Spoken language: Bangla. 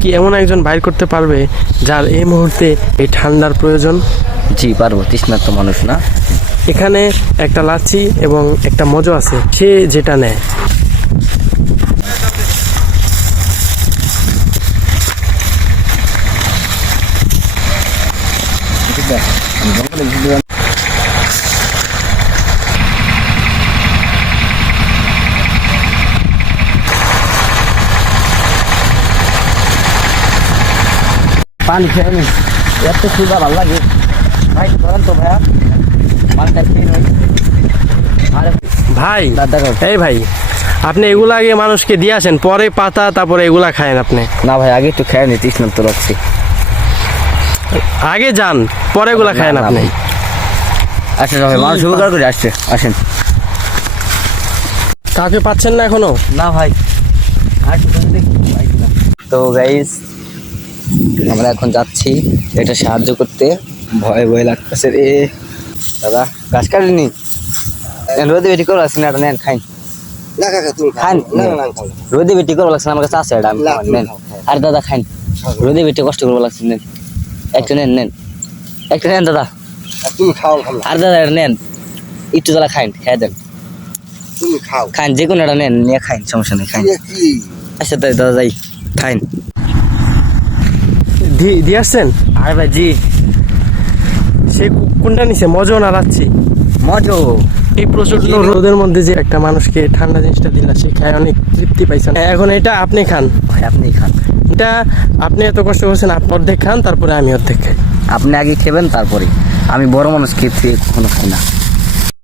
কি এমন একজন বাইর করতে পারবে যার এই মুহূর্তে এই ঠান্ডার প্রয়োজন? জি পারবো, তৃষ্ণার্ত মানুষ না। এখানে একটা লাচ্ছি এবং একটা মজো আছে, সে যেটা নেয়। পানি খেয়ে নি, এত সুন্দর ভালো লাগে ভাই। ধরেন তো ভাইয়া পানিটা খেয়ে নিন। আরে ভাই দাদা এই ভাই, আপনি এগুলা আগে মানুষকে দিয়ে আসেন, পরে পাতা, তারপরে এগুলা খায়েন আপনি। না ভাই, আগে একটু খেয়ে নি, তৃষ্ণার্ত রাখছি। আগে যান, পরে এগুলা খায়েন না, না আপনি। ভাই। আচ্ছা ভাই, মানুষ উপকার করে আসছে, আসেন। কাউকে পাচ্ছেন না এখনো? না ভাই, তো গাইস আমরা এখন যাচ্ছি এটা সাহায্য করতে। ভয় ভয় লাগতেছে রে দাদা। গাছ কাটেনি, রোদে বেটি করে লাগছে না, এটা নেন খাইন। খান রোদে বেটি করে লাগছে না, আমার কাছে আছে এটা, নেন। আর দাদা খাইন, রোদে বেটি কষ্ট করবো লাগছে, নেন একটা, নেন নেন একটা নেন দাদা। তুমি খাও, আর দাদা এটা নেন, একটু দাদা খাইন, খেয়ে দেন, তুমি খাও। খাইন, যে কোনো একটা নেন, নিয়ে খাইন, সমস্যা নেই, খাইন। আচ্ছা তাই দাদা যাই, খাইন। দিয়ে আসছেন? আরে ভাই জি, সে কোনটা নিছে, মজো না লাচ্ছি? মজো। এই প্রচন্ড রোদের মধ্যে যে একটা মানুষকে ঠান্ডা জিনিসটা দিলা, সে খায় অনেক তৃপ্তি পাইছেন। এখন এটা আপনি খান, ভাই আপনি খান, এটা আপনি এত কষ্ট করছেন, আপনি অর্ধেক খান, তারপরে আমি অর্ধেক খাই। আপনি আগে খেবেন, তারপরে আমি বড় মানুষ খেয়ে কখনো খাই না।